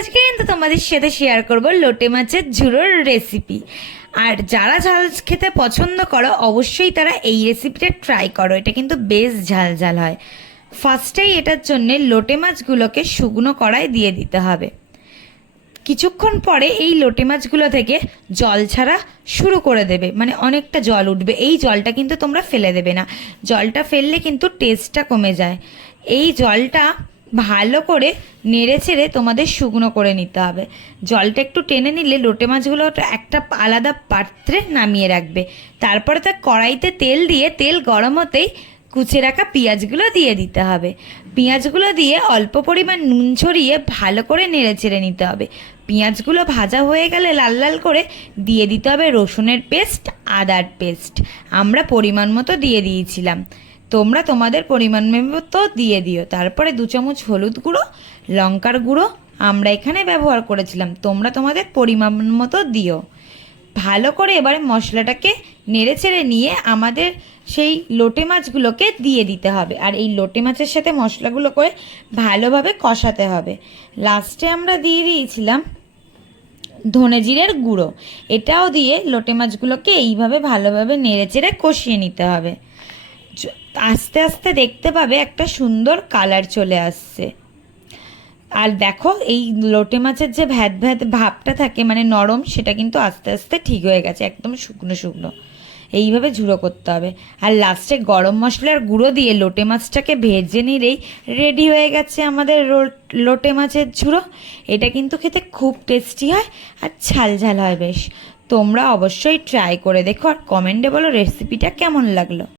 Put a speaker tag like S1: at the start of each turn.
S1: আজকে কিন্তু তোমাদের সাথে শেয়ার করব লোটে মাছের ঝুড়োর রেসিপি আর যারা ঝাল খেতে পছন্দ করো, অবশ্যই তারা এই রেসিপিটা ট্রাই করো। এটা কিন্তু বেশ ঝাল ঝাল হয়। ফার্স্টেই এটার জন্যে লোটে মাছগুলোকে শুকনো কড়াই দিয়ে দিতে হবে। কিছুক্ষণ পরে এই লোটে মাছগুলো থেকে জল ছাড়া শুরু করে দেবে। মানে অনেকটা জল উঠবে। এই জলটা কিন্তু তোমরা ফেলে দেবে না। জলটা ফেললে কিন্তু টেস্টটা কমে যায়। এই জলটা ভালো করে নেড়ে ছেড়ে তোমাদের শুকনো করে নিতে হবে। জলটা একটু টেনে নিলে লোটে মাছগুলো একটা আলাদা পাত্রে নামিয়ে রাখবে। তারপরে তার কড়াইতে তেল দিয়ে তেল গরম হতেই কুচে রাখা পেঁয়াজগুলো দিয়ে দিতে হবে। পেঁয়াজগুলো দিয়ে অল্প পরিমাণ নুন ছড়িয়ে ভালো করে নেড়ে চেড়ে নিতে হবে। পেঁয়াজগুলো ভাজা হয়ে গেলে লাল লাল করে দিয়ে দিতে হবে রসুনের পেস্ট, আদার পেস্ট। আমরা পরিমাণ মতো দিয়ে দিয়েছিলাম। তোমরা তোমাদের পরিমাণ মতো দিয়ে দিও। তারপরে দু চামচ হলুদ গুঁড়ো, লঙ্কার গুঁড়ো আমরা এখানে ব্যবহার করেছিলাম। তোমরা তোমাদের পরিমাণ মতো দিও। ভালো করে এবারে মশলাটাকে নেড়ে চেড়ে নিয়ে আমাদের সেই লোটে মাছগুলোকে দিয়ে দিতে হবে। আর এই লোটে মাছের সাথে মশলাগুলো করে ভালোভাবে কষাতে হবে। লাস্টে আমরা দিয়ে দিয়েছিলাম ধনে জিরের গুঁড়ো। এটাও দিয়ে লোটে মাছগুলোকে এইভাবে ভালোভাবে নেড়ে চেড়ে কষিয়ে নিতে হবে। আস্তে আস্তে দেখতে পাবে একটা সুন্দর কালার চলে আসছে। আর দেখো, এই লোটে মাছের যে ভ্যাদ ভ্যাদ ভাবটা থাকে মানে নরম, সেটা কিন্তু আস্তে আস্তে ঠিক হয়ে গেছে, একদম শুকনো শুকনো। এইভাবে ঝুড়ো করতে হবে। আর লাস্টে গরম মশলার গুঁড়ো দিয়ে লোটে মাছটাকে ভেজে নিলেই রেডি হয়ে গেছে আমাদের লোটে মাছের ঝুড়ো। এটা কিন্তু খেতে খুব টেস্টি হয় আর ঝাল ঝাল হয় বেশ। তোমরা অবশ্যই ট্রাই করে দেখো আর কমেন্টে বলো রেসিপিটা কেমন লাগল।